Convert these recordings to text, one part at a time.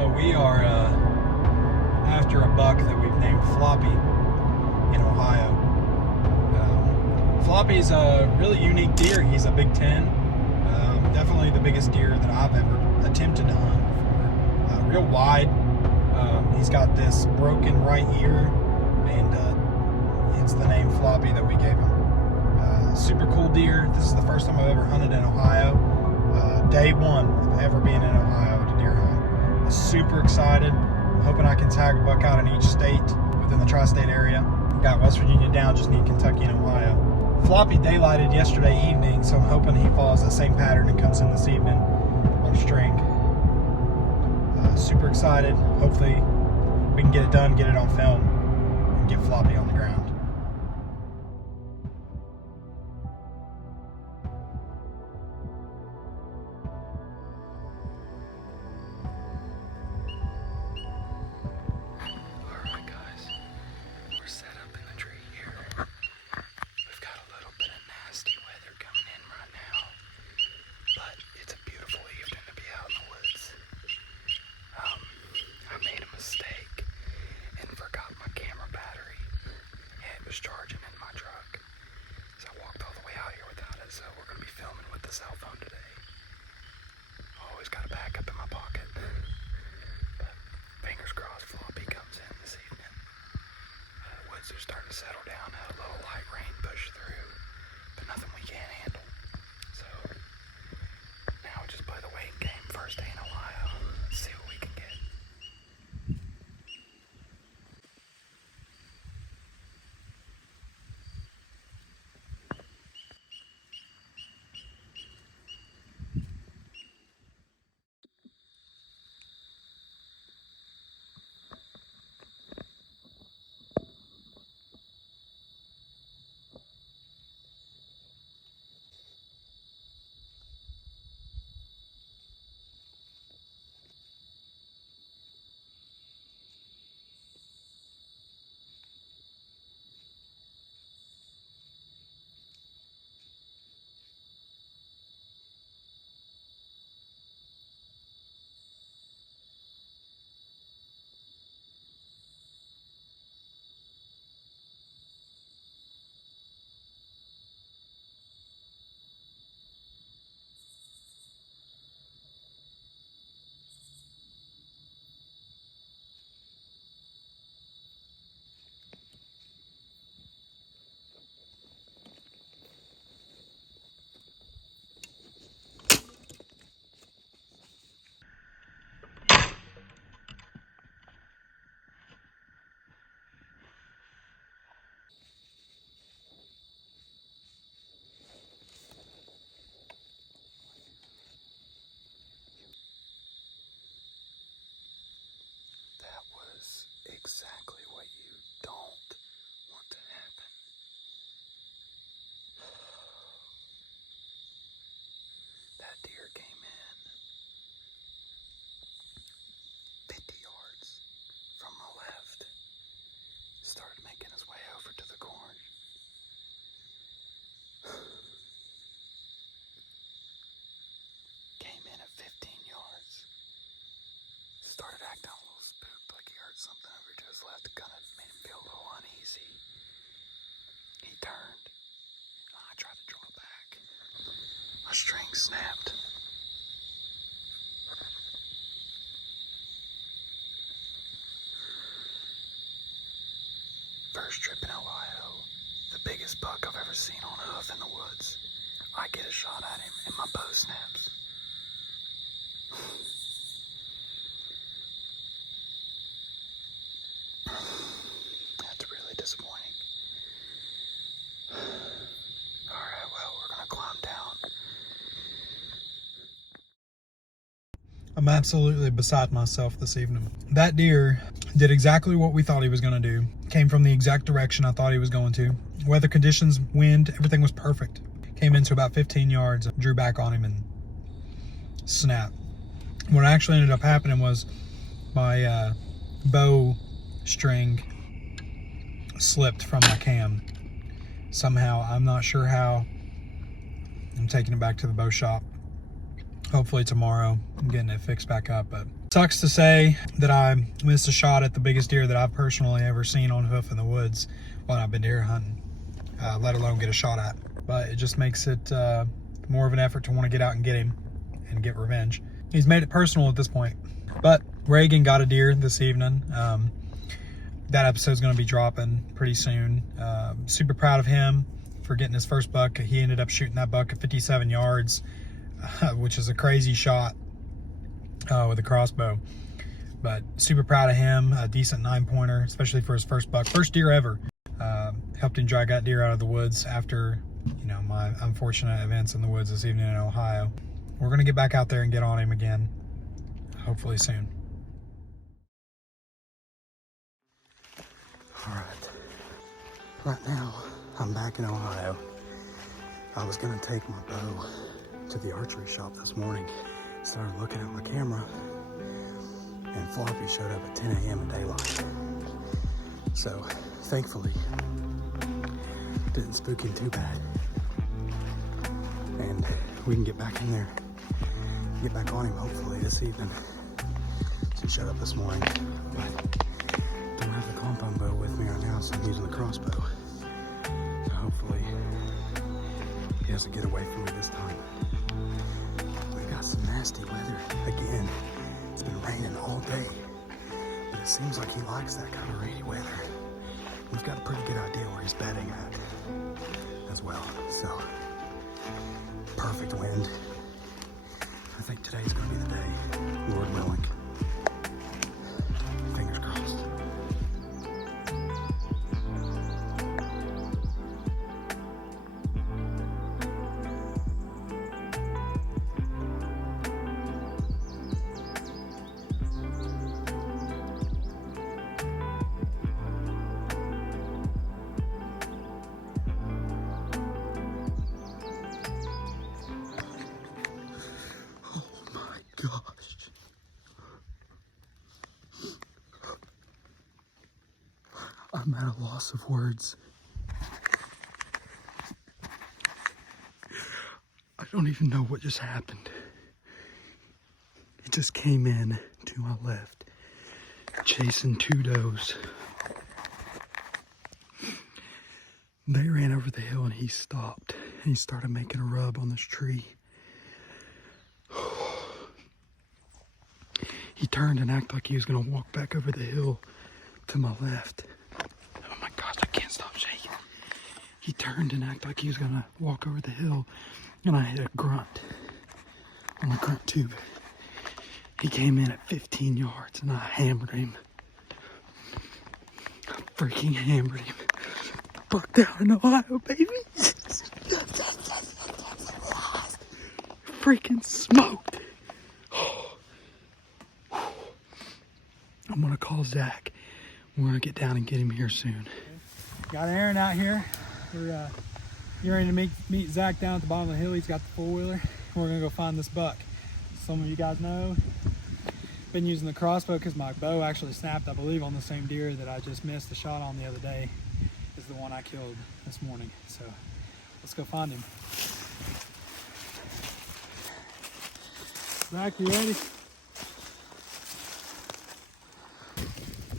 So we are after a buck that we've named Floppy in Ohio. Floppy's a really unique deer. He's a Big Ten. Definitely the biggest deer that I've ever attempted to hunt before. Real wide. He's got this broken right ear, and hence the name Floppy that we gave him. Super cool deer. This is the first time I've ever hunted in Ohio. Day one of ever being in Ohio at a deer hunt. I'm super excited. I'm hoping I can tag a buck out in each state within the tri-state area. Got West Virginia down, just need Kentucky and Ohio. Floppy daylighted yesterday evening, so I'm hoping he follows the same pattern and comes in this evening on a string. Super excited. Hopefully we can get it done, get it on film, and get Floppy on the ground. Charging in my truck, so I walked all the way out here without it. So we're gonna be filming with the cell phone today. Always got a backup in my pocket, but fingers crossed Floppy comes in this evening. The woods are starting to settle down. Had a little light rain push through, but nothing we can't handle. So now we just play the waiting game. First day in Ohio. Let's see what we can get. Exactly what you don't want to happen. That deer came in 50 yards from my left, started making his way over to the corn. Came in at 15 yards, started acting a little spooked, like he heard something over to his left. Kind of made him feel a little uneasy. He turned, and I tried to draw back. My string snapped. First trip in Ohio, the biggest buck I've ever seen on a hoof in the woods. I get a shot at him, and my bow snaps. That's really disappointing. Alright, well, we're gonna climb down. I'm absolutely beside myself this evening. That deer did exactly what we thought he was going to do. Came from the exact direction I thought he was going to. Weather conditions, wind, everything was perfect. Came into about 15 yards, drew back on him and snapped. What actually ended up happening was my bow string slipped from my cam. Somehow, I'm not sure how. I'm taking it back to the bow shop. Hopefully tomorrow I'm getting it fixed back up, but Sucks to say that I missed a shot at the biggest deer that I've personally ever seen on hoof in the woods when I've been deer hunting, let alone get a shot at. But it just makes it more of an effort to want to get out and get him and get revenge. He's made it personal at this point. But Reagan got a deer this evening. That episode's going to be dropping pretty soon. Super proud of him for getting his first buck. He ended up shooting that buck at 57 yards, which is a crazy shot with a crossbow. But super proud of him. A decent 9-pointer, especially for his first buck. First deer ever. Helped him drag that deer out of the woods after, you know, my unfortunate events in the woods this evening in Ohio. We're going to get back out there and get on him again, hopefully soon. All right. Right now, I'm back in Ohio. I was going to take my bow to the archery shop this morning. Started looking at my camera, and Floppy showed up at 10 a.m. at daylight. So, thankfully, didn't spook him too bad. And we can get back in there, get back on him hopefully this evening. So he showed up this morning, but don't have the compound bow with me right now, so I'm using the crossbow. So hopefully he doesn't get away from me this time. We got some nasty weather again. It's been raining all day, but it seems like he likes that kind of rainy weather. We've got a pretty good idea where he's bedding at as well. So perfect wind. I think today's gonna be the day, Lord willing. Fingers crossed. Gosh. I'm at a loss of words. I don't even know what just happened. It just came in to my left, chasing 2 does. They ran over the hill and he stopped. He started making a rub on this tree. He turned and acted like he was gonna walk back over the hill to my left. Oh my gosh, I can't stop shaking. He turned and acted like he was gonna walk over the hill, and I hit a grunt on the grunt tube. He came in at 15 yards and I hammered him. I freaking hammered him. Buck down in Ohio, baby. Freaking smoked. I'm gonna call Zach. We're gonna get down and get him here soon. Got Aaron out here. We're getting ready to meet Zach down at the bottom of the hill. He's got the four-wheeler. We're gonna go find this buck. Some of you guys know, been using the crossbow because my bow actually snapped, I believe, on the same deer that I just missed the shot on the other day. Is the one I killed this morning. So let's go find him. Zach, you ready?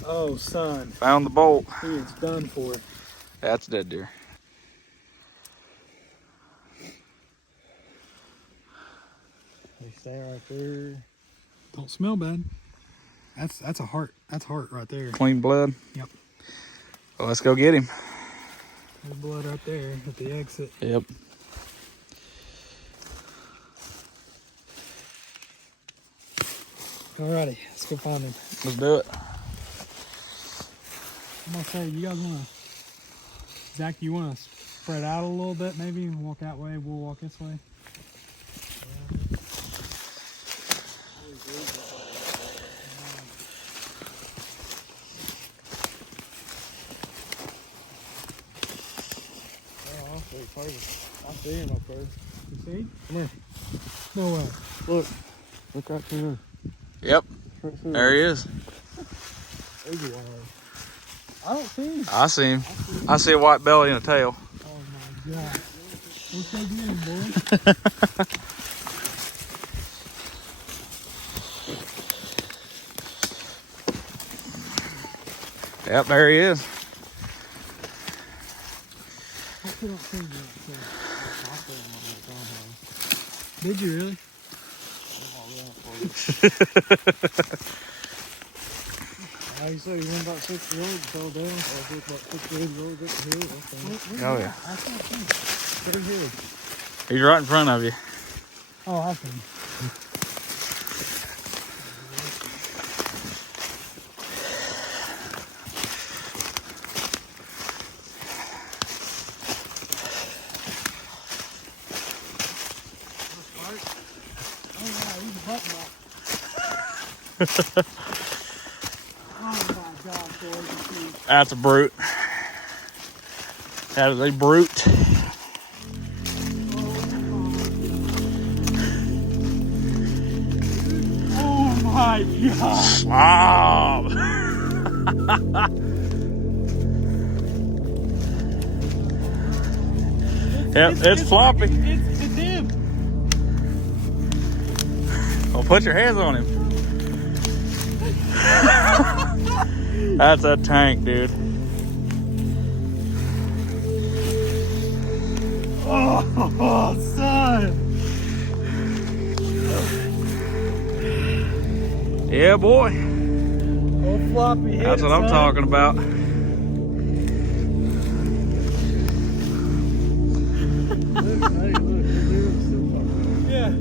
Oh, son. Found the bolt. He is done for. That's a dead deer. They stay right there. Don't smell bad. That's a heart. That's heart right there. Clean blood. Yep. Well, let's go get him. There's blood right there at the exit. Yep. Alrighty, let's go find him. Let's do it. I'm gonna say, you guys wanna, Zach, you wanna spread out a little bit maybe and walk that way, we'll walk this way? I see him up there. You see? Come here. No way. Look right there. Yep. Right there. There he is. There's a wild. I don't see him. I see him. I see a white belly and a tail. Oh my God. Let's go get him, boy. Yep, there he is. Did you really? You said he went about 6 yards, fell down. So I was about 6 yards up the hill. Okay. Oh yeah. I can't see. Right here. He's right in front of you. Oh, I see. That's a brute. That is a brute. Oh my God. Slob. Yep, it's Floppy. It's him. Well, put your hands on him. That's a tank, dude. Oh, son. Yeah, boy. Oh, Floppy hit That's it, what I'm son. talking about. Hey, look, yeah.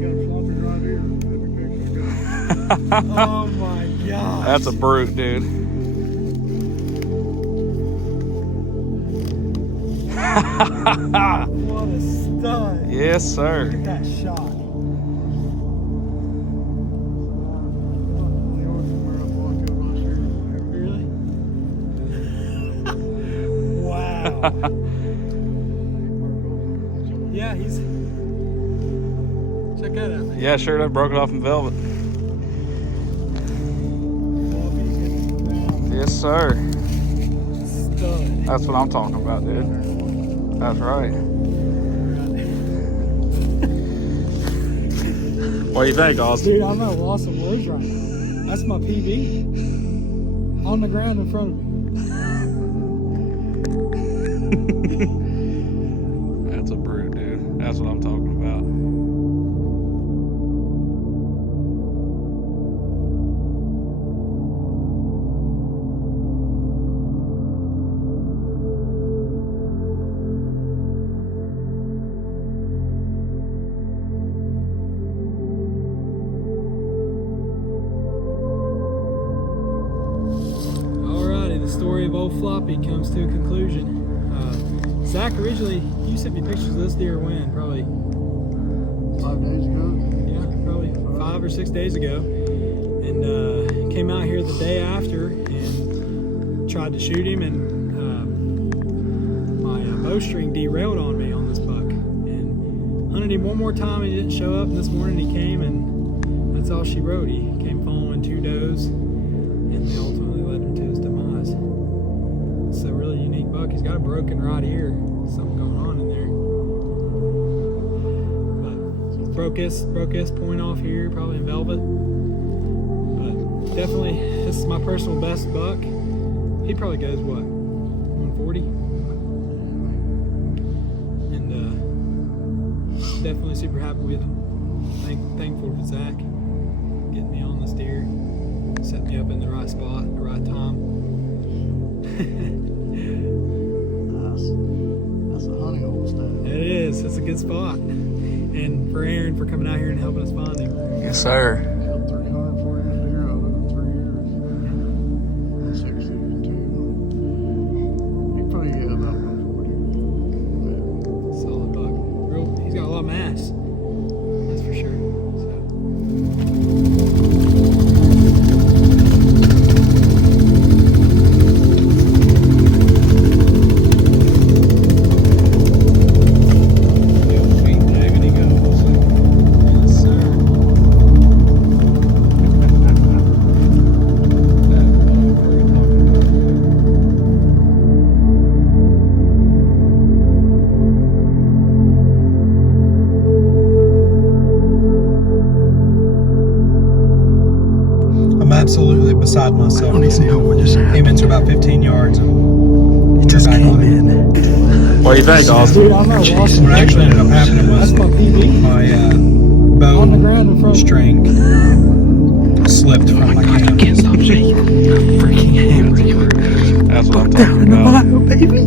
Got Floppy right here. Every picture I got. Oh my God. That's a brute, dude. What a stud. Yes, sir. Look at that shot. Really? Wow. Yeah, he's. Check that out. Yeah, sure, that broke it off in velvet. Yes, sir. Stud. That's what I'm talking about, dude. That's right. What do you think, Austin? Dude, I'm at a loss of words right now. That's my PB. On the ground in front of me. That's a brute, dude. That's what I'm talking about. Alrighty, the story of old Floppy comes to a conclusion. Zach, originally, you sent me pictures of this deer when? Probably 5 days ago. Yeah, probably 5 or 6 days ago, and came out here the day after and tried to shoot him, and my bowstring derailed on me on this buck, and hunted him one more time. He didn't show up. This morning he came, and that's all she wrote. He came following 2 does, and they ultimately led him to his demise. It's a really unique buck. He's got a broken right ear, something going on in there. But broke his point off here, probably in velvet. But definitely, this is my personal best buck. He probably goes what, 140? And definitely super happy with him. Thankful to Zach getting me on this deer, set me up in the right spot at the right time. That's a honey hole stand. It is. It's a good spot. And for Aaron for coming out here and helping us find him. Yes, sir. Killed 340 deer out of it in 3 years. 62. He probably had about 140. Solid buck. He's got a lot of mass. That's for sure. I'm absolutely beside myself. Let me see how one just Came in to about 15 yards and He just back came on it. in. What do you think, Austin? Dude, I'm not Jeez. walking. What actually ended up happening was That's my PB. my On the bow ground in front. string slipped from my I cam. can't stop shaking. I'm freaking hammered. That's what I'm Down talking in the about. bottle, baby.